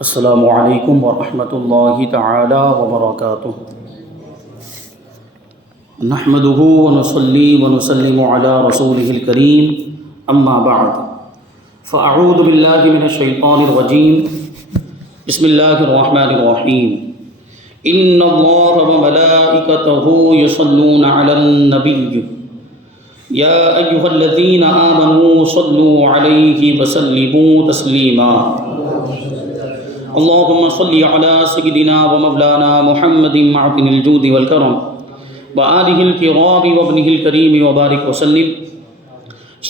السلام علیکم ورحمۃ اللہ تعالی وبرکاتہ۔ نحمدہ ونصلی ونسلم علی رسولہ الکریم، اما بعد فاعوذ باللہ من الشیطان الرجیم، بسم اللہ الرحمن الرحیم۔ ان اللہ وملائکتہ یصلون علی النبی یا ایہا الذین آمنوا صلوا علیہ وسلموا تسلیما۔ اللهم صل على سيدنا ومولانا محمد معطن الجود والكرم وآله الكرام وابنه الكريم وبارك وسلم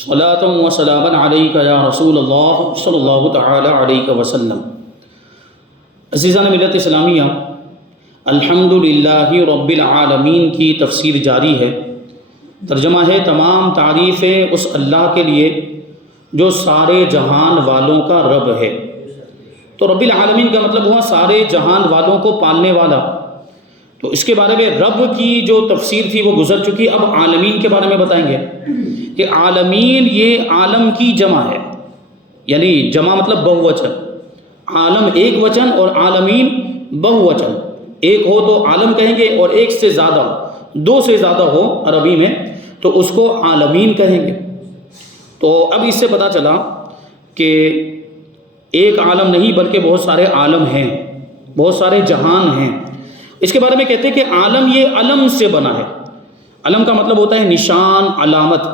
صلاة وسلاما عليك يا رسول الله صلی اللہ تعالی علیہ وسلم۔ عزیزان ملت اسلامیہ، الحمدللہ رب العالمین کی تفسیر جاری ہے۔ ترجمہ ہے تمام تعریفیں اس اللہ کے لیے جو سارے جہان والوں کا رب ہے۔ تو رب العالمین کا مطلب ہوا سارے جہان والوں کو پالنے والا۔ تو اس کے بارے میں رب کی جو تفسیر تھی وہ گزر چکی، اب عالمین کے بارے میں بتائیں گے کہ عالمین یہ عالم کی جمع ہے، یعنی جمع مطلب بہوچن، عالم ایک وچن اور عالمین بہوچن، ایک ہو تو عالم کہیں گے اور ایک سے زیادہ دو سے زیادہ ہو عربی میں تو اس کو عالمین کہیں گے۔ تو اب اس سے پتہ چلا کہ ایک عالم نہیں بلکہ بہت سارے عالم ہیں، بہت سارے جہان ہیں۔ اس کے بارے میں کہتے ہیں کہ عالم یہ علم سے بنا ہے۔ علم کا مطلب ہوتا ہے نشان، علامت،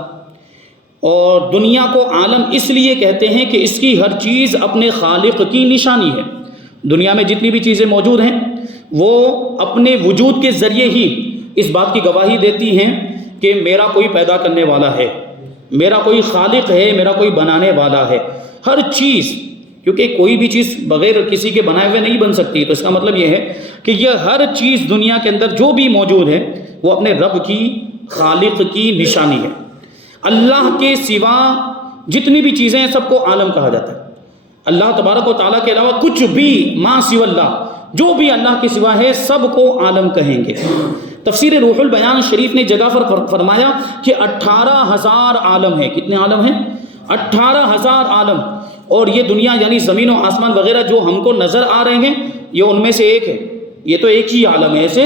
اور دنیا کو عالم اس لیے کہتے ہیں کہ اس کی ہر چیز اپنے خالق کی نشانی ہے۔ دنیا میں جتنی بھی چیزیں موجود ہیں وہ اپنے وجود کے ذریعے ہی اس بات کی گواہی دیتی ہیں کہ میرا کوئی پیدا کرنے والا ہے، میرا کوئی خالق ہے، میرا کوئی بنانے والا ہے۔ ہر چیز، کیونکہ کوئی بھی چیز بغیر کسی کے بنائے ہوئے نہیں بن سکتی، تو اس کا مطلب یہ ہے کہ یہ ہر چیز دنیا کے اندر جو بھی موجود ہے وہ اپنے رب کی، خالق کی نشانی ہے۔ اللہ کے سوا جتنی بھی چیزیں ہیں سب کو عالم کہا جاتا ہے۔ اللہ تبارک و تعالیٰ کے علاوہ کچھ بھی، ما سوی اللہ، جو بھی اللہ کے سوا ہے سب کو عالم کہیں گے۔ تفسیر روح البیان شریف نے جگہ پر فرمایا کہ 18,000 عالم ہیں۔ کتنے عالم ہیں؟ 18,000 عالم۔ اور یہ دنیا یعنی زمین و آسمان وغیرہ جو ہم کو نظر آ رہے ہیں یہ ان میں سے ایک ہے، یہ تو ایک ہی عالم ہے، ایسے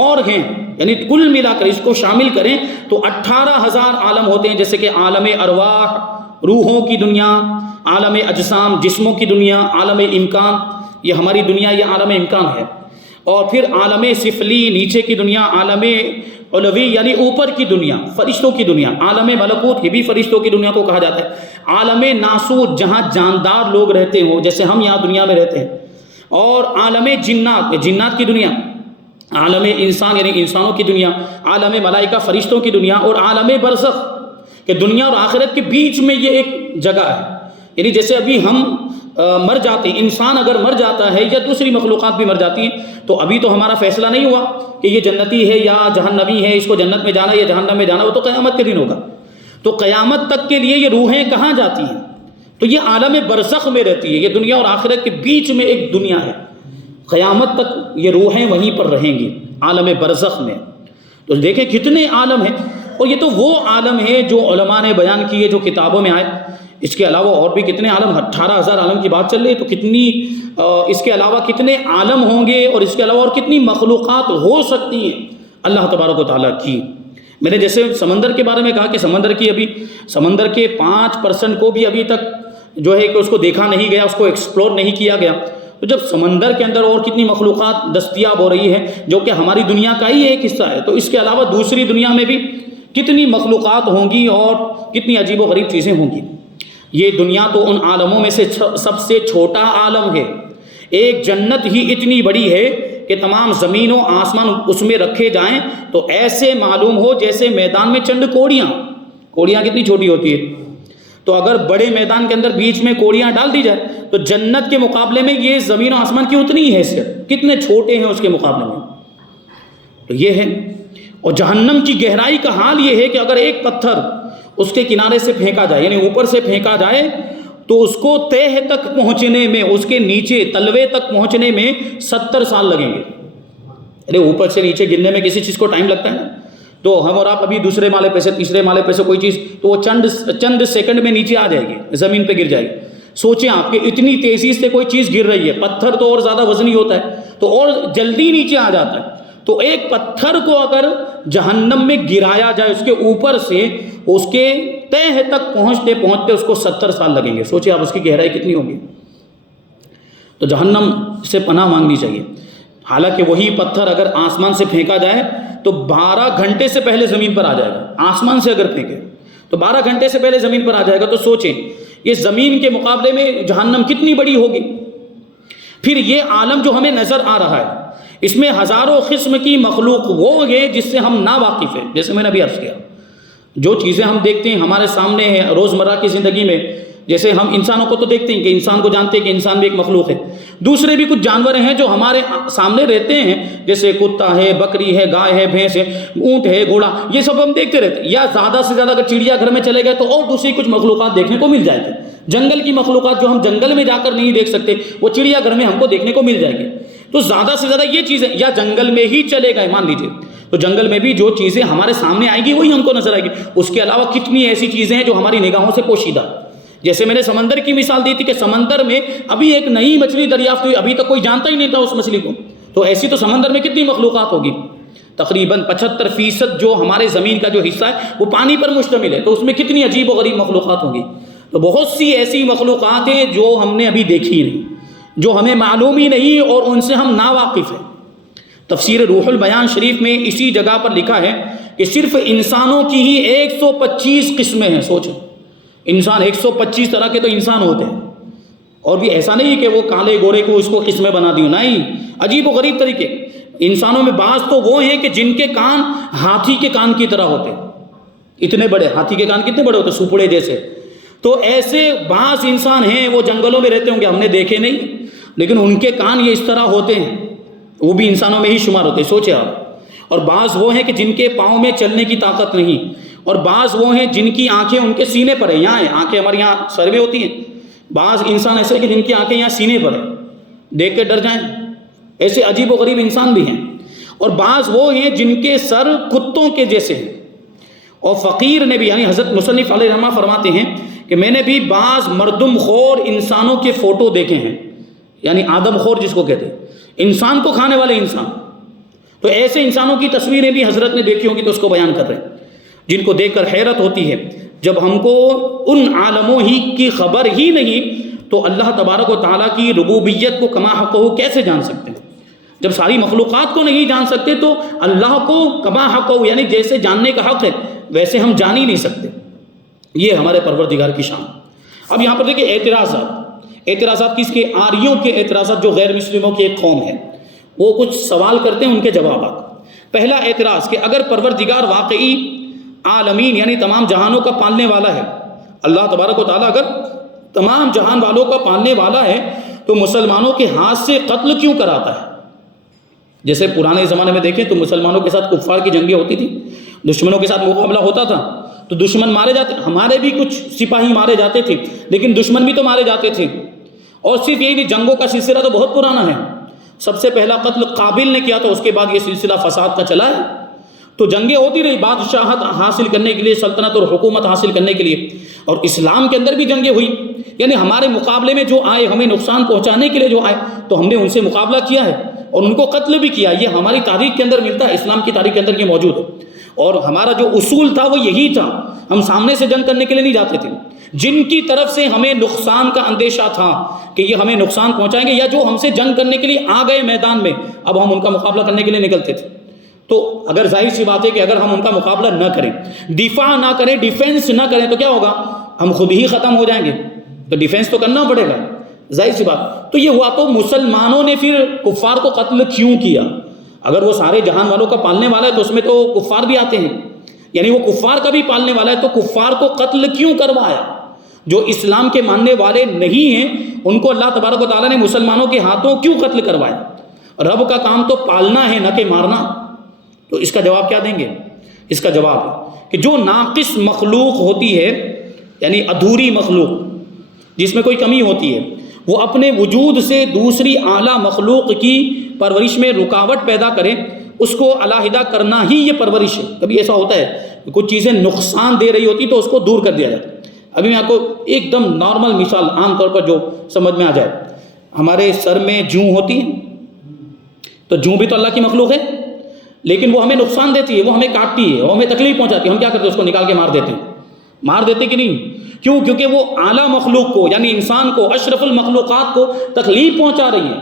اور ہیں، یعنی کل ملا کر اس کو شامل کریں تو 18,000 عالم ہوتے ہیں، جیسے کہ عالم ارواح، روحوں کی دنیا، عالم اجسام، جسموں کی دنیا، عالم امکان، یہ ہماری دنیا یہ عالم امکان ہے، اور پھر عالم سفلی نیچے کی دنیا، عالم علوی یعنی اوپر کی دنیا، فرشتوں کی دنیا، عالم ملکوت یہ بھی فرشتوں کی دنیا کو کہا جاتا ہے، عالم ناسوت جہاں جاندار لوگ رہتے ہوں جیسے ہم یہاں دنیا میں رہتے ہیں، اور عالم جنات جنات کی دنیا، عالم انسان یعنی انسانوں کی دنیا، عالم ملائکہ فرشتوں کی دنیا، اور عالم برزخ کہ دنیا اور آخرت کے بیچ میں یہ ایک جگہ ہے۔ یعنی جیسے ابھی ہم مر جاتے ہیں، انسان اگر مر جاتا ہے یا دوسری مخلوقات بھی مر جاتی ہیں تو ابھی تو ہمارا فیصلہ نہیں ہوا کہ یہ جنتی ہے یا جہنمی ہے، اس کو جنت میں جانا یا جہنم میں جانا، وہ تو قیامت کے دن ہوگا۔ تو قیامت تک کے لیے یہ روحیں کہاں جاتی ہیں؟ تو یہ عالم برزخ میں رہتی ہے، یہ دنیا اور آخرت کے بیچ میں ایک دنیا ہے، قیامت تک یہ روحیں وہیں پر رہیں گی عالم برزخ میں۔ تو دیکھیں کتنے عالم ہیں، اور یہ تو وہ عالم ہے جو علماء نے بیان کیے، جو کتابوں میں آئے۔ اس کے علاوہ اور بھی کتنے عالم، 18,000 عالم کی بات چل رہی ہے، تو کتنی اس کے علاوہ کتنے عالم ہوں گے، اور اس کے علاوہ اور کتنی مخلوقات ہو سکتی ہیں اللہ تبارک و تعالیٰ کی۔ میں نے جیسے سمندر کے بارے میں کہا کہ سمندر کے 5% کو بھی ابھی تک جو ہے کہ اس کو دیکھا نہیں گیا، اس کو ایکسپلور نہیں کیا گیا۔ تو جب سمندر کے اندر اور کتنی مخلوقات دستیاب ہو رہی ہے جو کہ ہماری دنیا کا ہی ایک حصہ ہے، تو اس کے علاوہ دوسری دنیا میں بھی کتنی مخلوقات ہوں گی اور کتنی عجیب و غریب چیزیں ہوں گی۔ یہ دنیا تو ان عالموں میں سے سب سے چھوٹا عالم ہے۔ ایک جنت ہی اتنی بڑی ہے کہ تمام زمین و آسمان اس میں رکھے جائیں تو ایسے معلوم ہو جیسے میدان میں چند کوڑیاں کتنی چھوٹی ہوتی ہے، تو اگر بڑے میدان کے اندر بیچ میں کوڑیاں ڈال دی جائے تو جنت کے مقابلے میں یہ زمین و آسمان کی اتنی ہی حیثیت، کتنے چھوٹے ہیں اس کے مقابلے میں۔ تو یہ ہے، اور جہنم کی گہرائی کا حال یہ ہے کہ اگر ایک پتھر اس کے کنارے سے پھینکا جائے یعنی اوپر سے پھینکا جائے تو اس کو تہہ تک پہنچنے میں، اس کے نیچے تلوے تک پہنچنے میں 70 سال لگیں گے۔ یعنی اوپر سے نیچے گرنے میں کسی چیز کو ٹائم لگتا ہے نا، تو ہم اور آپ ابھی دوسرے مالے پہ سے تیسرے مالے پہ سے کوئی چیز تو وہ چند سیکنڈ میں نیچے آ جائے گی، زمین پہ گر جائے گی۔ سوچیں آپ کہ اتنی تیزی سے کوئی چیز گر رہی ہے، پتھر تو اور زیادہ وزنی ہوتا ہے تو اور جلدی نیچے آ جاتا ہے، تو ایک پتھر کو اگر جہنم میں گرایا جائے اس کے اوپر سے، اس کے تہہ تک پہنچتے پہنچتے اس کو 70 سال لگیں گے. سوچیں آپ اس کی گہرائی کتنی ہوگی. تو جہنم سے پناہ مانگنی چاہیے. حالانکہ وہی پتھر اگر آسمان سے پھینکا جائے تو 12 گھنٹے سے پہلے زمین پر آ جائے گا. آسمان سے اگر پھینکے تو 12 گھنٹے سے پہلے زمین پر آ جائے گا. تو سوچیں یہ زمین کے مقابلے میں جہنم کتنی بڑی ہوگی. پھر یہ عالم جو ہمیں نظر آ رہا ہے اس میں ہزاروں قسم کی مخلوق وہ ہے جس سے ہم نا واقف ہیں. جیسے میں نے ابھی عرض کیا، جو چیزیں ہم دیکھتے ہیں ہمارے سامنے ہیں روزمرہ کی زندگی میں، جیسے ہم انسانوں کو تو دیکھتے ہیں کہ انسان کو جانتے ہیں کہ انسان بھی ایک مخلوق ہے. دوسرے بھی کچھ جانور ہیں جو ہمارے سامنے رہتے ہیں، جیسے کتا ہے، بکری ہے، گائے ہے، بھینس ہے، اونٹ ہے، گھوڑا، یہ سب ہم دیکھتے رہتے ہیں. یا زیادہ سے زیادہ اگر چڑیا گھر میں چلے گئے تو اور دوسری کچھ مخلوقات دیکھنے کو مل جائے گی. جنگل کی مخلوقات جو ہم جنگل میں جا کر نہیں دیکھ سکتے وہ چڑیا گھر میں ہم کو دیکھنے کو مل جائے گی. تو زیادہ سے زیادہ یہ چیزیں، یا جنگل میں ہی چلے گئے مان لیجیے تو جنگل میں بھی جو چیزیں ہمارے سامنے آئیں گی وہی ہم کو نظر آئے گی. اس کے علاوہ کتنی ایسی چیزیں ہیں جو ہماری نگاہوں سے پوشیدہ. جیسے میں نے سمندر کی مثال دی تھی کہ سمندر میں ابھی ایک نئی مچھلی دریافت ہوئی، ابھی تک کوئی جانتا ہی نہیں تھا اس مچھلی کو. تو ایسی تو سمندر میں کتنی مخلوقات ہوگی. تقریباً 75% جو ہمارے زمین کا جو حصہ ہے وہ پانی پر مشتمل ہے، تو اس میں کتنی عجیب و غریب مخلوقات ہوگی. تو بہت سی ایسی مخلوقات ہیں جو ہم نے ابھی دیکھی نہیں، جو ہمیں معلوم ہی نہیں اور ان سے ہم ناواقف ہیں. تفسیر روح البیان شریف میں اسی جگہ پر لکھا ہے کہ صرف انسانوں کی ہی 125 قسمیں ہیں. سوچیں انسان 125 طرح کے تو انسان ہوتے ہیں، اور بھی ایسا نہیں کہ وہ کالے گورے کو اس کو قسمیں بنا دی، نہیں، عجیب و غریب طریقے. انسانوں میں بعض تو وہ ہیں کہ جن کے کان ہاتھی کے کان کی طرح ہوتے ہیں، اتنے بڑے. ہاتھی کے کان کتنے بڑے ہوتے ہیں، سوپڑے جیسے. تو ایسے بعض انسان ہیں وہ جنگلوں میں رہتے ہوں گے، ہم نے دیکھے نہیں، لیکن ان کے کان یہ اس طرح ہوتے ہیں، وہ بھی انسانوں میں ہی شمار ہوتے ہیں. سوچے آپ. اور بعض وہ ہیں کہ جن کے پاؤں میں چلنے کی طاقت نہیں، اور بعض وہ ہیں جن کی آنکھیں ان کے سینے پر ہیں. یہاں ہیں آنکھیں، ہمارے یہاں سر میں ہوتی ہیں. بعض انسان ایسے کہ جن کی آنکھیں یہاں سینے پر ہیں، دیکھ کے ڈر جائیں. ایسے عجیب و غریب انسان بھی ہیں. اور بعض وہ ہیں جن کے سر کتوں کے جیسے ہیں. اور فقیر نے بھی، یعنی حضرت مصنف علیہ رحمہ فرماتے ہیں کہ میں نے بھی بعض مردم خور انسانوں کے فوٹو دیکھے ہیں، یعنی آدم خور جس کو کہتے ہیں، انسان کو کھانے والے انسان. تو ایسے انسانوں کی تصویریں بھی حضرت نے دیکھی ہوں گی تو اس کو بیان کر رہے ہیں، جن کو دیکھ کر حیرت ہوتی ہے. جب ہم کو ان عالموں ہی کی خبر ہی نہیں تو اللہ تبارک و تعالیٰ کی ربوبیت کو کما حقہ کیسے جان سکتے ہیں؟ جب ساری مخلوقات کو نہیں جان سکتے تو اللہ کو کما حقہ، یعنی جیسے جاننے کا حق ہے ویسے ہم جان ہی نہیں سکتے. یہ ہمارے پروردگار کی شان. اب یہاں پر دیکھیں اعتراضات کس کے؟ آریوں کے اعتراضات، جو غیر مسلموں کی ایک قوم ہے. وہ کچھ سوال کرتے ہیں، ان کے جوابات. پہلا اعتراض کہ اگر پروردگار واقعی عالمین یعنی تمام جہانوں کا پالنے والا ہے، اللہ تبارک و تعالیٰ اگر تمام جہان والوں کا پالنے والا ہے تو مسلمانوں کے ہاتھ سے قتل کیوں کراتا ہے؟ جیسے پرانے زمانے میں دیکھیں تو مسلمانوں کے ساتھ کفار کی جنگیں ہوتی تھی، دشمنوں کے ساتھ مقابلہ ہوتا تھا تو دشمن مارے جاتے. ہمارے بھی کچھ سپاہی مارے جاتے تھے لیکن دشمن بھی تو مارے جاتے تھے. اور صرف یہی نہیں، جنگوں کا سلسلہ تو بہت پرانا ہے. سب سے پہلا قتل قابل نے کیا تھا، اس کے بعد یہ سلسلہ فساد کا چلا ہے. تو جنگیں ہوتی رہی بادشاہت حاصل کرنے کے لیے، سلطنت اور حکومت حاصل کرنے کے لیے. اور اسلام کے اندر بھی جنگیں ہوئی، یعنی ہمارے مقابلے میں جو آئے، ہمیں نقصان پہنچانے کے لیے جو آئے تو ہم نے ان سے مقابلہ کیا ہے اور ان کو قتل بھی کیا. یہ ہماری تاریخ کے اندر ملتا ہے، اسلام کی تاریخ کے اندر یہ موجود ہے. اور ہمارا جو اصول تھا وہ یہی تھا، ہم سامنے سے جنگ کرنے کے لیے نہیں جاتے تھے. جن کی طرف سے ہمیں نقصان کا اندیشہ تھا کہ یہ ہمیں نقصان پہنچائیں گے، یا جو ہم سے جنگ کرنے کے لیے آ گئے میدان میں، اب ہم ان کا مقابلہ کرنے کے لیے نکلتے تھے. تو اگر ظاہر سی بات ہے کہ اگر ہم ان کا مقابلہ نہ کریں، دفاع نہ کریں، ڈیفینس نہ کریں تو کیا ہوگا؟ ہم خود ہی ختم ہو جائیں گے. تو ڈیفینس تو کرنا پڑے گا، ظاہر سی بات. تو یہ ہوا تو مسلمانوں نے پھر کفار کو قتل کیوں کیا؟ اگر وہ سارے جہان والوں کا پالنے والا ہے تو اس میں تو کفار بھی آتے ہیں، یعنی وہ کفار کا بھی پالنے والا ہے، تو کفار کو قتل کیوں کروایا؟ جو اسلام کے ماننے والے نہیں ہیں ان کو اللہ تبارک و تعالیٰ نے مسلمانوں کے ہاتھوں کیوں قتل کروایا؟ رب کا کام تو پالنا ہے نہ کہ مارنا. تو اس کا جواب کیا دیں گے؟ اس کا جواب ہے کہ جو ناقص مخلوق ہوتی ہے، یعنی ادھوری مخلوق جس میں کوئی کمی ہوتی ہے، وہ اپنے وجود سے دوسری اعلیٰ مخلوق کی پرورش میں رکاوٹ پیدا کرے، اس کو علیحدہ کرنا ہی یہ پرورش ہے. کبھی ایسا ہوتا ہے کہ کچھ چیزیں نقصان دے رہی ہوتی تو اس کو دور کر دیا جاتا ہے. ابھی میں آپ کو ایک دم نارمل مثال عام طور پر جو سمجھ میں آ جائے، ہمارے سر میں جوں ہوتی ہے، تو جوں بھی تو اللہ کی مخلوق ہے، لیکن وہ ہمیں نقصان دیتی ہے، وہ ہمیں کاٹتی ہے، وہ ہمیں تکلیف پہنچاتی ہے. ہم کیا کرتے ہیں؟ اس کو نکال کے مار دیتے کہ نہیں؟ کیوں؟ کیونکہ وہ اعلیٰ مخلوق کو یعنی انسان کو، اشرف المخلوقات کو تکلیف پہنچا رہی ہے،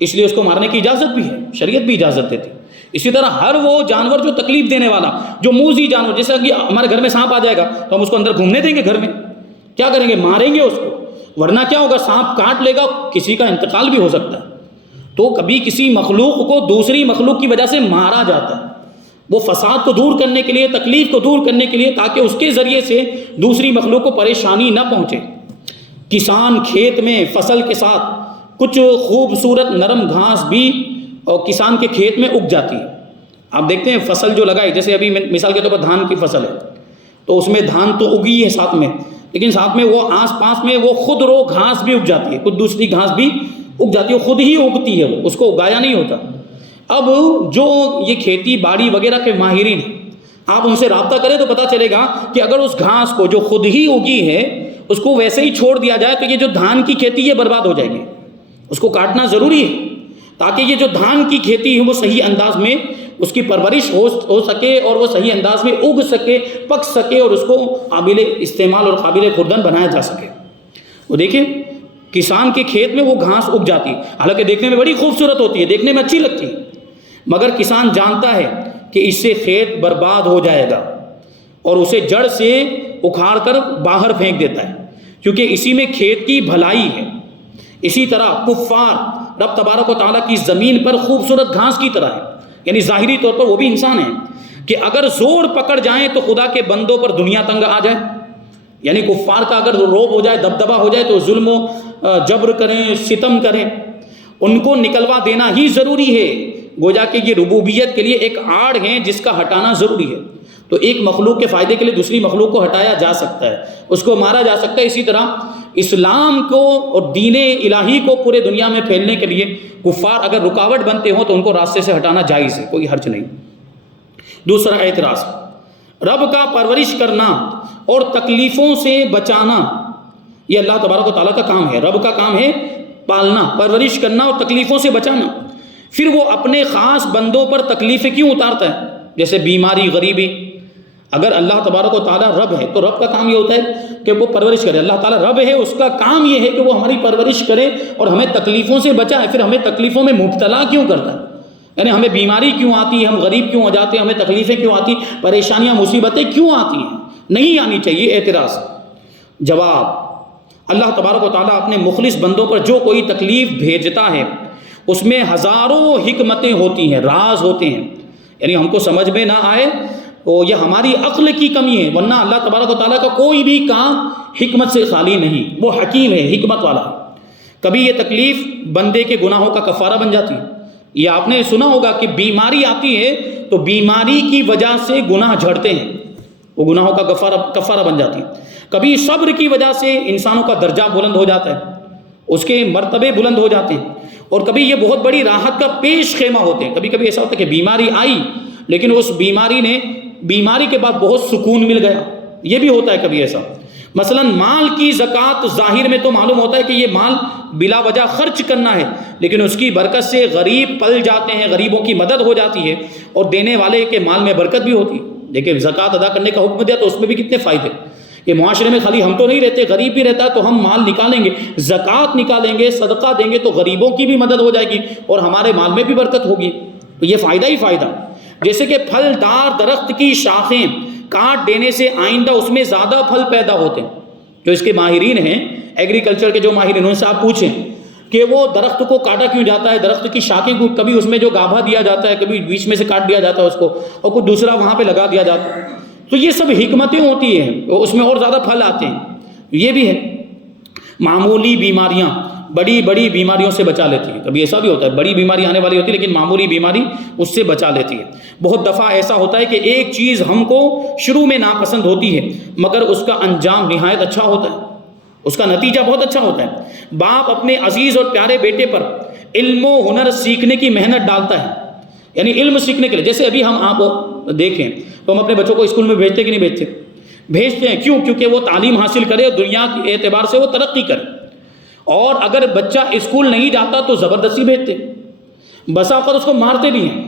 اس لیے اس کو مارنے کی اجازت بھی ہے، شریعت بھی اجازت دیتی. اسی طرح ہر وہ جانور جو تکلیف دینے والا، جو موذی جانور، جیسا کہ ہمارے گھر میں سانپ آ جائے گا تو ہم اس کو اندر گھومنے دیں گے؟ گھر میں کیا کریں گے؟ ماریں گے اس کو، ورنہ کیا ہوگا؟ سانپ کاٹ لے گا، کسی کا انتقال بھی ہو سکتا ہے. تو کبھی کسی مخلوق کو دوسری مخلوق کی وجہ سے مارا جاتا ہے، وہ فساد کو دور کرنے کے لیے، تکلیف کو دور کرنے کے لیے، تاکہ اس کے ذریعے سے دوسری مخلوق کو پریشانی نہ پہنچے. کسان کھیت میں فصل کے ساتھ کچھ خوبصورت نرم گھاس بھی اور کسان کے کھیت میں اگ جاتی ہے. آپ دیکھتے ہیں فصل جو لگائی، جیسے ابھی مثال کے طور پر دھان کی فصل ہے، تو اس میں دھان تو اگی ہے ساتھ میں، لیکن ساتھ میں وہ آس پاس میں وہ خود رو گھاس بھی اگ جاتی ہے، کچھ دوسری گھاس بھی اگ جاتی ہے، خود ہی اگتی ہے، وہ اس کو اگایا نہیں ہوتا. اب جو یہ کھیتی باڑی وغیرہ کے ماہرین ہیں، آپ ان سے رابطہ کریں تو پتہ چلے گا کہ اگر اس گھاس کو جو خود ہی اگی ہے اس کو ویسے ہی چھوڑ دیا جائے تو یہ جو دھان کی کھیتی یہ برباد ہو جائے گی. اس کو کاٹنا ضروری ہے تاکہ یہ جو دھان کی کھیتی ہے وہ صحیح انداز میں اس کی پرورش ہو سکے اور وہ صحیح انداز میں اگ سکے، پک سکے اور اس کو قابل استعمال اور قابل خوردن بنایا جا سکے. وہ دیکھیں کسان کے کھیت میں وہ گھاس اگ جاتی ہے، حالانکہ دیکھنے میں بڑی خوبصورت ہوتی ہے، دیکھنے میں اچھی لگتی ہے، مگر کسان جانتا ہے کہ اس سے کھیت برباد ہو جائے گا اور اسے جڑ سے اکھاڑ کر باہر پھینک دیتا ہے، کیونکہ اسی میں کھیت کی بھلائی ہے. اسی طرح کفار رب تبارک و تعالیٰ کی زمین پر خوبصورت گھاس کی طرح ہے، یعنی ظاہری طور پر وہ بھی انسان ہیں کہ اگر زور پکڑ جائیں تو خدا کے بندوں پر دنیا تنگ آ جائے. یعنی کفار کا اگر روب ہو جائے، دبدبہ ہو جائے تو ظلم و جبر کریں، ستم کریں، ان کو نکلوا دینا ہی ضروری ہے. گویا کہ یہ ربوبیت کے لیے ایک آڑ ہے جس کا ہٹانا ضروری ہے. تو ایک مخلوق کے فائدے کے لیے دوسری مخلوق کو ہٹایا جا سکتا ہے، اس کو مارا جا سکتا ہے. اسی طرح اسلام کو اور دین الہی کو پورے دنیا میں پھیلنے کے لیے کفار اگر رکاوٹ بنتے ہوں تو ان کو راستے سے ہٹانا جائز ہے، کوئی حرج نہیں. دوسرا اعتراض، رب کا پرورش کرنا اور تکلیفوں سے بچانا یہ اللہ تبارک و تعالیٰ کا کام ہے. رب کا کام ہے پالنا، پرورش کرنا اور تکلیفوں سے بچانا. پھر وہ اپنے خاص بندوں پر تکلیفیں کیوں اتارتا ہے؟ جیسے بیماری، غریبی. اگر اللہ تبارک و تعالیٰ رب ہے تو رب کا کام یہ ہوتا ہے کہ وہ پرورش کرے. اللہ تعالیٰ رب ہے، اس کا کام یہ ہے کہ وہ ہماری پرورش کرے اور ہمیں تکلیفوں سے بچائے. پھر ہمیں تکلیفوں میں مبتلا کیوں کرتا ہے؟ یعنی ہمیں بیماری کیوں آتی ہے، ہم غریب کیوں ہو جاتے ہیں، ہمیں تکلیفیں کیوں آتی، پریشانیاں مصیبتیں کیوں آتی ہیں؟ نہیں آنی چاہیے. اعتراض. جواب، اللہ تبارک و تعالیٰ اپنے مخلص بندوں پر جو کوئی تکلیف بھیجتا ہے اس میں ہزاروں حکمتیں ہوتی ہیں، راز ہوتے ہیں. یعنی ہم کو سمجھ میں نہ آئے تو یہ ہماری عقل کی کمی ہے، ورنہ اللہ تبارک و تعالیٰ کا کوئی بھی کام حکمت سے خالی نہیں. وہ حکیم ہے، حکمت والا ہے. کبھی یہ تکلیف بندے کے گناہوں کا کفارہ بن جاتی ہے. یہ آپ نے سنا ہوگا کہ بیماری آتی ہے تو بیماری کی وجہ سے گناہ جھڑتے ہیں، وہ گناہوں کا کفارہ بن جاتی ہے. کبھی صبر کی وجہ سے انسانوں کا درجہ بلند ہو جاتا ہے، اس کے مرتبے بلند ہو جاتے ہیں. اور کبھی یہ بہت بڑی راحت کا پیش خیمہ ہوتے ہیں. کبھی کبھی ایسا ہوتا ہے کہ بیماری آئی لیکن اس بیماری کے بعد بہت سکون مل گیا. یہ بھی ہوتا ہے کبھی ایسا. مثلا مال کی زکوٰۃ ظاہر میں تو معلوم ہوتا ہے کہ یہ مال بلا وجہ خرچ کرنا ہے، لیکن اس کی برکت سے غریب پل جاتے ہیں، غریبوں کی مدد ہو جاتی ہے اور دینے والے کے مال میں برکت بھی ہوتی ہے. دیکھیں زکوٰۃ ادا کرنے کا حکم دیا تو اس میں بھی کتنے فائدے. یہ معاشرے میں خالی ہم تو نہیں رہتے، غریب بھی رہتا ہے، تو ہم مال نکالیں گے، زکوٰۃ نکالیں گے، صدقہ دیں گے تو غریبوں کی بھی مدد ہو جائے گی اور ہمارے مال میں بھی برکت ہوگی. تو یہ فائدہ ہی فائدہ. جیسے کہ پھلدار درخت کی شاخیں کاٹ دینے سے آئندہ اس میں زیادہ پھل پیدا ہوتے ہیں. جو اس کے ماہرین ہیں، ایگریکلچر کے جو ماہرین، ان سے آپ پوچھیں کہ وہ درخت کو کاٹا کیوں جاتا ہے، درخت کی شاخیں کو کبھی اس میں جو گابھا دیا جاتا ہے، کبھی بیچ میں سے کاٹ دیا جاتا ہے اس کو اور کچھ دوسرا وہاں پہ لگا دیا جاتا ہے. تو یہ سب حکمتیں ہوتی ہیں، اس میں اور زیادہ پھل آتے ہیں. یہ بھی ہے. معمولی بیماریاں بڑی بڑی بیماریوں سے بچا لیتی ہے. کبھی ایسا بھی ہوتا ہے بڑی بیماری آنے والی ہوتی ہے لیکن معمولی بیماری اس سے بچا لیتی ہے. بہت دفعہ ایسا ہوتا ہے کہ ایک چیز ہم کو شروع میں ناپسند ہوتی ہے مگر اس کا انجام نہایت اچھا ہوتا ہے، اس کا نتیجہ بہت اچھا ہوتا ہے. باپ اپنے عزیز اور پیارے بیٹے پر علم و ہنر سیکھنے کی محنت ڈالتا ہے، یعنی علم سیکھنے کے لیے. جیسے ابھی ہم آپ دیکھیں تو ہم اپنے بچوں کو اسکول میں بھیجتے کہ نہیں بھیجتے؟ بھیجتے ہیں. کیوں؟ کیونکہ وہ تعلیم حاصل کرے اور دنیا کے اعتبار سے وہ ترقی کرے. اور اگر بچہ اسکول نہیں جاتا تو زبردستی بھیجتے، بسا اوقات اس کو مارتے بھی ہیں،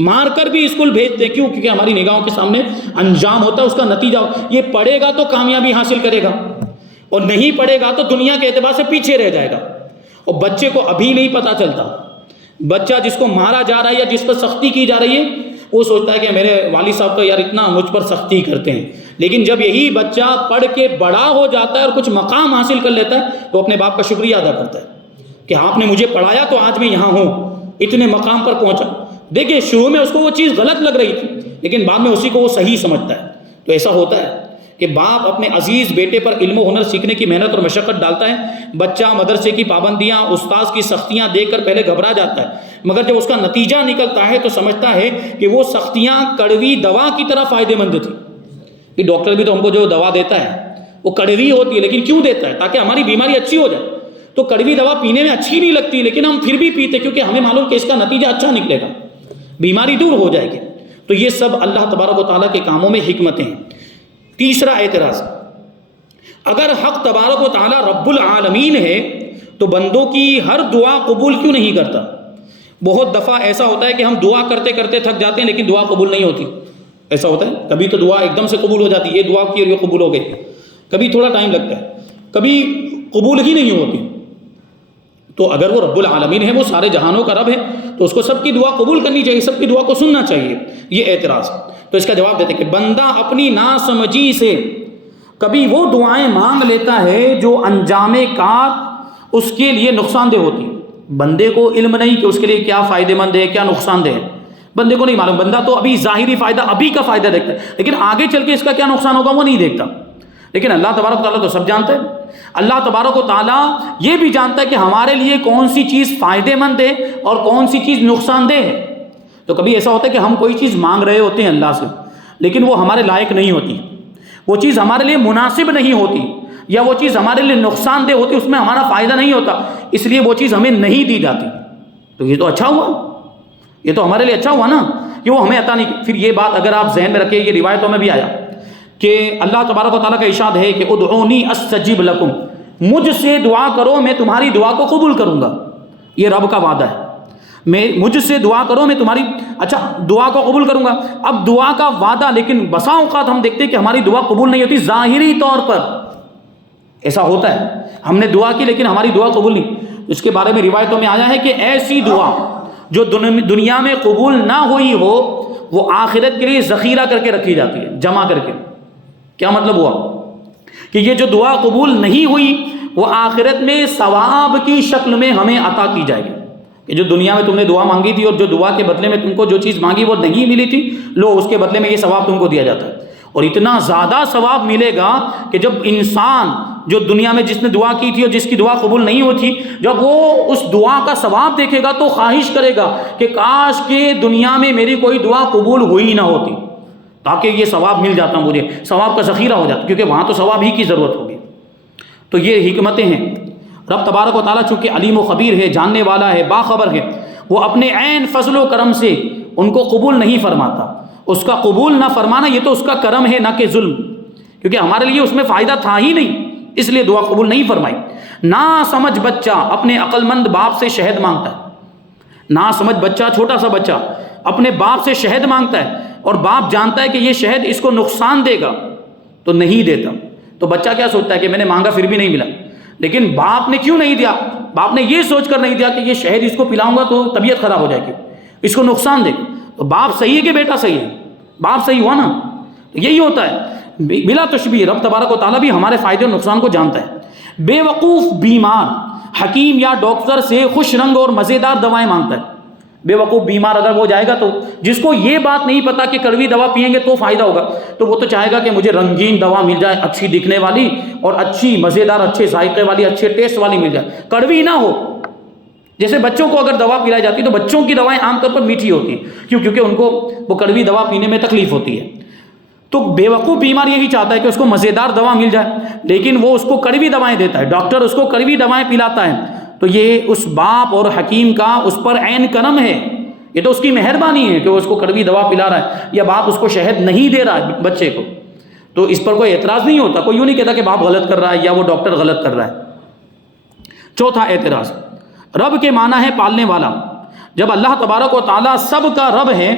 مار کر بھی اسکول بھیجتے. کیوں؟ کیونکہ ہماری نگاہوں کے سامنے انجام ہوتا ہے، اس کا نتیجہ. یہ پڑھے گا تو کامیابی حاصل کرے گا، اور نہیں پڑھے گا تو دنیا کے اعتبار سے پیچھے رہ جائے گا. اور بچے کو ابھی نہیں پتہ چلتا. بچہ جس کو مارا جا رہا ہے یا جس پر سختی کی جا رہی ہے، وہ سوچتا ہے کہ میرے والد صاحب کا یار اتنا مجھ پر سختی کرتے ہیں. لیکن جب یہی بچہ پڑھ کے بڑا ہو جاتا ہے اور کچھ مقام حاصل کر لیتا ہے تو اپنے باپ کا شکریہ ادا کرتا ہے کہ آپ نے مجھے پڑھایا تو آج میں یہاں ہوں، اتنے مقام پر پہنچا. دیکھیں شروع میں اس کو وہ چیز غلط لگ رہی تھی، لیکن بعد میں اسی کو وہ صحیح سمجھتا ہے. تو ایسا ہوتا ہے کہ باپ اپنے عزیز بیٹے پر علم و ہنر سیکھنے کی محنت اور مشقت ڈالتا ہے. بچہ مدرسے کی پابندیاں، استاذ کی سختیاں دیکھ کر پہلے گھبرا جاتا ہے، مگر جب اس کا نتیجہ نکلتا ہے تو سمجھتا ہے کہ وہ سختیاں کڑوی دوا کی طرح فائدے مند تھی. کہ ڈاکٹر بھی تو ہم کو جو دوا دیتا ہے وہ کڑوی ہوتی ہے، لیکن کیوں دیتا ہے؟ تاکہ ہماری بیماری اچھی ہو جائے. تو کڑوی دوا پینے میں اچھی نہیں لگتی، لیکن ہم پھر بھی پیتے کیونکہ ہمیں معلوم کہ اس کا نتیجہ اچھا نکلے گا، بیماری دور ہو جائے گی. تو یہ سب اللہ تبارک و تعالیٰ کے کاموں میں حکمتیں ہیں. تیسرا اعتراض، اگر حق تبارک و تعالیٰ رب العالمین ہے تو بندوں کی ہر دعا قبول کیوں نہیں کرتا؟ بہت دفعہ ایسا ہوتا ہے کہ ہم دعا کرتے کرتے تھک جاتے ہیں لیکن دعا قبول نہیں ہوتی. ایسا ہوتا ہے، کبھی تو دعا ایک دم سے قبول ہو جاتی ہے، یہ دعا کی اور یہ قبول ہو گئی. کبھی تھوڑا ٹائم لگتا ہے، کبھی قبول ہی نہیں ہوتی. تو اگر وہ رب العالمین ہے، وہ سارے جہانوں کا رب ہے، تو اس کو سب کی دعا قبول کرنی چاہیے، سب کی دعا کو سننا چاہیے. یہ اعتراض. تو اس کا جواب دیتے کہ بندہ اپنی ناسمجھی سے کبھی وہ دعائیں مانگ لیتا ہے جو انجام کار اس کے لیے نقصان دہ ہوتی. بندے کو علم نہیں کہ اس کے لیے کیا فائدہ مند ہے کیا نقصان دہ ہے، بندے کو نہیں معلوم. بندہ تو ابھی ظاہری فائدہ، ابھی کا فائدہ دیکھتا ہے، لیکن آگے چل کے اس کا کیا نقصان ہوگا وہ نہیں دیکھتا. لیکن اللہ تبارک و تعالیٰ تو سب جانتا ہے. اللہ تبارک و تعالیٰ یہ بھی جانتا ہے کہ ہمارے لیے کون سی چیز فائدہ مند ہے اور کون سی چیز نقصان دہ ہے. تو کبھی ایسا ہوتا ہے کہ ہم کوئی چیز مانگ رہے ہوتے ہیں اللہ سے، لیکن وہ ہمارے لائق نہیں ہوتی، وہ چیز ہمارے لیے مناسب نہیں ہوتی، یا وہ چیز ہمارے لیے نقصان دہ ہوتی، اس میں ہمارا فائدہ نہیں ہوتا، اس لیے وہ چیز ہمیں نہیں دی جاتی. تو یہ تو اچھا ہوا، یہ تو ہمارے لیے اچھا ہوا نا کہ وہ ہمیں عطا نہیں. پھر یہ بات اگر آپ ذہن میں رکھیں، یہ روایتوں میں بھی آیا کہ اللہ تبارک و تعالیٰ کا ارشاد ہے کہ ادعونی استجب لکم، مجھ سے دعا کرو میں تمہاری دعا کو قبول کروں گا. یہ رب کا وعدہ ہے، مجھ سے دعا کرو میں تمہاری دعا کو قبول کروں گا. اب دعا کا وعدہ، لیکن بسا اوقات ہم دیکھتے ہیں کہ ہماری دعا قبول نہیں ہوتی. ظاہری طور پر ایسا ہوتا ہے، ہم نے دعا کی لیکن ہماری دعا قبول نہیں. اس کے بارے میں روایتوں میں آیا ہے کہ ایسی دعا جو دنیا میں قبول نہ ہوئی ہو وہ آخرت کے لیے ذخیرہ کر کے رکھی جاتی ہے، جمع کر کے. کیا مطلب ہوا؟ کہ یہ جو دعا قبول نہیں ہوئی وہ آخرت میں ثواب کی شکل میں ہمیں عطا کی جائے گی. کہ جو دنیا میں تم نے دعا مانگی تھی اور جو دعا کے بدلے میں تم کو جو چیز مانگی وہ نہیں ملی تھی، لو اس کے بدلے میں یہ ثواب تم کو دیا جاتا ہے. اور اتنا زیادہ ثواب ملے گا کہ جب انسان جو دنیا میں جس نے دعا کی تھی اور جس کی دعا قبول نہیں ہوتی، جب وہ اس دعا کا ثواب دیکھے گا تو خواہش کرے گا کہ کاش کہ دنیا میں میری کوئی دعا قبول ہوئی نہ ہوتی، تاکہ یہ ثواب مل جاتا، مجھے ثواب کا ذخیرہ ہو جاتا، کیونکہ وہاں تو ثواب ہی کی ضرورت ہوگی. تو یہ حکمتیں ہیں. رب تبارک و تعالیٰ چونکہ علیم و خبیر ہے، جاننے والا ہے، باخبر ہے، وہ اپنے عین فضل و کرم سے ان کو قبول نہیں فرماتا. اس کا قبول نہ فرمانا یہ تو اس کا کرم ہے، نہ کہ ظلم، کیونکہ ہمارے لیے اس میں فائدہ تھا ہی نہیں، اس لیے دعا قبول نہیں فرمائی. نا سمجھ بچہ اپنے عقل مند باپ سے شہد مانگتا ہے. نا سمجھ بچہ، چھوٹا سا بچہ اپنے باپ سے شہد مانگتا ہے اور باپ جانتا ہے کہ یہ شہد اس کو نقصان دے گا تو نہیں دیتا. تو بچہ کیا سوچتا ہے کہ میں نے مانگا پھر بھی نہیں ملا، لیکن باپ نے کیوں نہیں دیا؟ باپ نے یہ سوچ کر نہیں دیا کہ یہ شہد اس کو پلاؤں گا تو طبیعت خراب ہو جائے گی، اس کو نقصان دے گا. تو باپ صحیح ہے کہ بیٹا صحیح ہے؟ باپ صحیح ہوا نا. تو یہی ہوتا ہے بلا تشبیہ رب تبارک و تعالیٰ بھی ہمارے فائدے اور نقصان کو جانتا ہے. بے وقوف بیمار حکیم یا ڈاکٹر سے خوش رنگ اور مزیدار دوائیں مانگتا ہے. بے وقوف بیمار اگر وہ جائے گا تو جس کو یہ بات نہیں پتا کہ کڑوی دوا پئیں گے تو فائدہ ہوگا، تو وہ تو چاہے گا کہ مجھے رنگین دوا مل جائے، اچھی دکھنے والی اور اچھی مزیدار، اچھے ذائقے والی، اچھے ٹیسٹ والی مل جائے، کڑوی نہ ہو. جیسے بچوں کو اگر دوا پلائی جاتی ہے تو بچوں کی دوائیں عام طور پر میٹھی ہوتی ہیں، کیونکہ ان کو وہ کڑوی دوا پینے میں تکلیف ہوتی ہے. تو بے وقوف بیمار یہی چاہتا ہے کہ اس کو مزیدار دوا مل جائے، لیکن وہ اس کو کڑوی دوائیں دیتا ہے، ڈاکٹر اس کو کڑوی دوائیں پلاتا ہے. تو یہ اس باپ اور حکیم کا اس پر عین کرم ہے، یہ تو اس کی مہربانی ہے کہ وہ اس کو کڑوی دوا پلا رہا ہے، یا باپ اس کو شہد نہیں دے رہا ہے بچے کو. تو تو اس پر کوئی اعتراض نہیں ہوتا، کوئی یوں نہیں کہتا کہ باپ غلط کر رہا ہے یا وہ ڈاکٹر غلط کر رہا ہے۔ چوتھا اعتراض، رب کے معنی ہے پالنے والا۔ جب اللہ تبارک و تعالیٰ سب کا رب ہے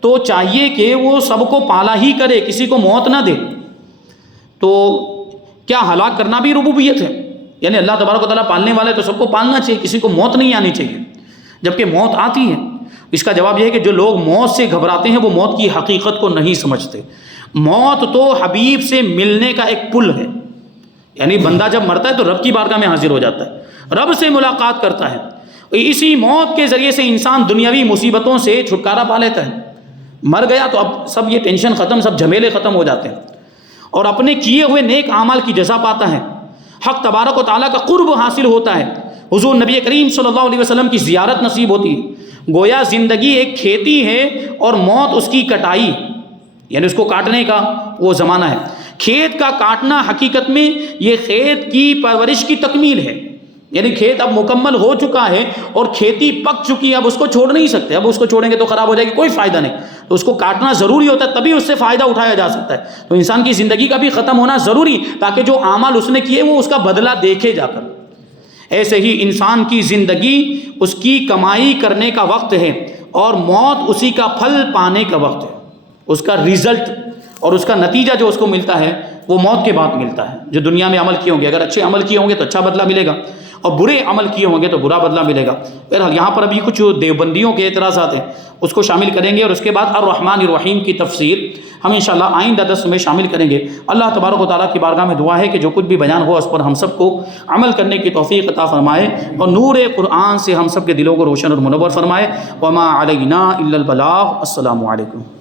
تو چاہیے کہ وہ سب کو پالا ہی کرے، کسی کو موت نہ دے۔ تو کیا ہلاک کرنا بھی ربوبیت ہے؟ یعنی اللہ تبارک و تعالیٰ پالنے والے تو سب کو پالنا چاہیے، کسی کو موت نہیں آنی چاہیے، جبکہ موت آتی ہے۔ اس کا جواب یہ ہے کہ جو لوگ موت سے گھبراتے ہیں وہ موت کی حقیقت کو نہیں سمجھتے۔ موت تو حبیب سے ملنے کا ایک پل ہے، یعنی بندہ جب مرتا ہے تو رب کی بارگاہ میں حاضر ہو جاتا ہے، رب سے ملاقات کرتا ہے۔ اسی موت کے ذریعے سے انسان دنیاوی مصیبتوں سے چھٹکارا پا لیتا ہے۔ مر گیا تو اب سب یہ ٹینشن ختم، سب جھمیلے ختم ہو جاتے ہیں، اور اپنے کیے ہوئے نیک اعمال کی جزا پاتا ہے، حق تبارک و تعالیٰ کا قرب حاصل ہوتا ہے، حضور نبی کریم صلی اللہ علیہ وسلم کی زیارت نصیب ہوتی ہے۔ گویا زندگی ایک کھیتی ہے اور موت اس کی کٹائی، یعنی اس کو کاٹنے کا وہ زمانہ ہے۔ کھیت کا کاٹنا حقیقت میں یہ کھیت کی پرورش کی تکمیل ہے، یعنی کھیت اب مکمل ہو چکا ہے اور کھیتی پک چکی ہے، اب اس کو چھوڑ نہیں سکتے، اب اس کو چھوڑیں گے تو خراب ہو جائے گی، کوئی فائدہ نہیں، تو اس کو کاٹنا ضروری ہوتا ہے، تبھی اس سے فائدہ اٹھایا جا سکتا ہے۔ تو انسان کی زندگی کا بھی ختم ہونا ضروری، تاکہ جو اعمال اس نے کیے وہ اس کا بدلہ دیکھے جا کر۔ ایسے ہی انسان کی زندگی اس کی کمائی کرنے کا وقت ہے اور موت اسی کا پھل پانے کا وقت ہے، اس کا ریزلٹ اور اس کا نتیجہ جو اس کو ملتا ہے وہ موت کے بعد ملتا ہے۔ جو دنیا میں عمل کیے ہوں گے، اگر اچھے عمل کیے ہوں گے تو اچھا بدلہ ملے گا، اور برے عمل کیے ہوں گے تو برا بدلہ ملے گا۔ بہرحال یہاں پر ابھی کچھ دیوبندیوں کے اعتراضات ہیں، اس کو شامل کریں گے، اور اس کے بعد الرحمن الرحیم کی تفسیر ہم انشاءاللہ آئندہ درس میں شامل کریں گے۔ اللہ تبارک و تعالیٰ کی بارگاہ میں دعا ہے کہ جو کچھ بھی بیان ہوا اس پر ہم سب کو عمل کرنے کی توفیق عطا فرمائے، اور نور قرآن سے ہم سب کے دلوں کو روشن اور منور فرمائے۔ وما علینا الا البلاغ۔ السلام علیکم۔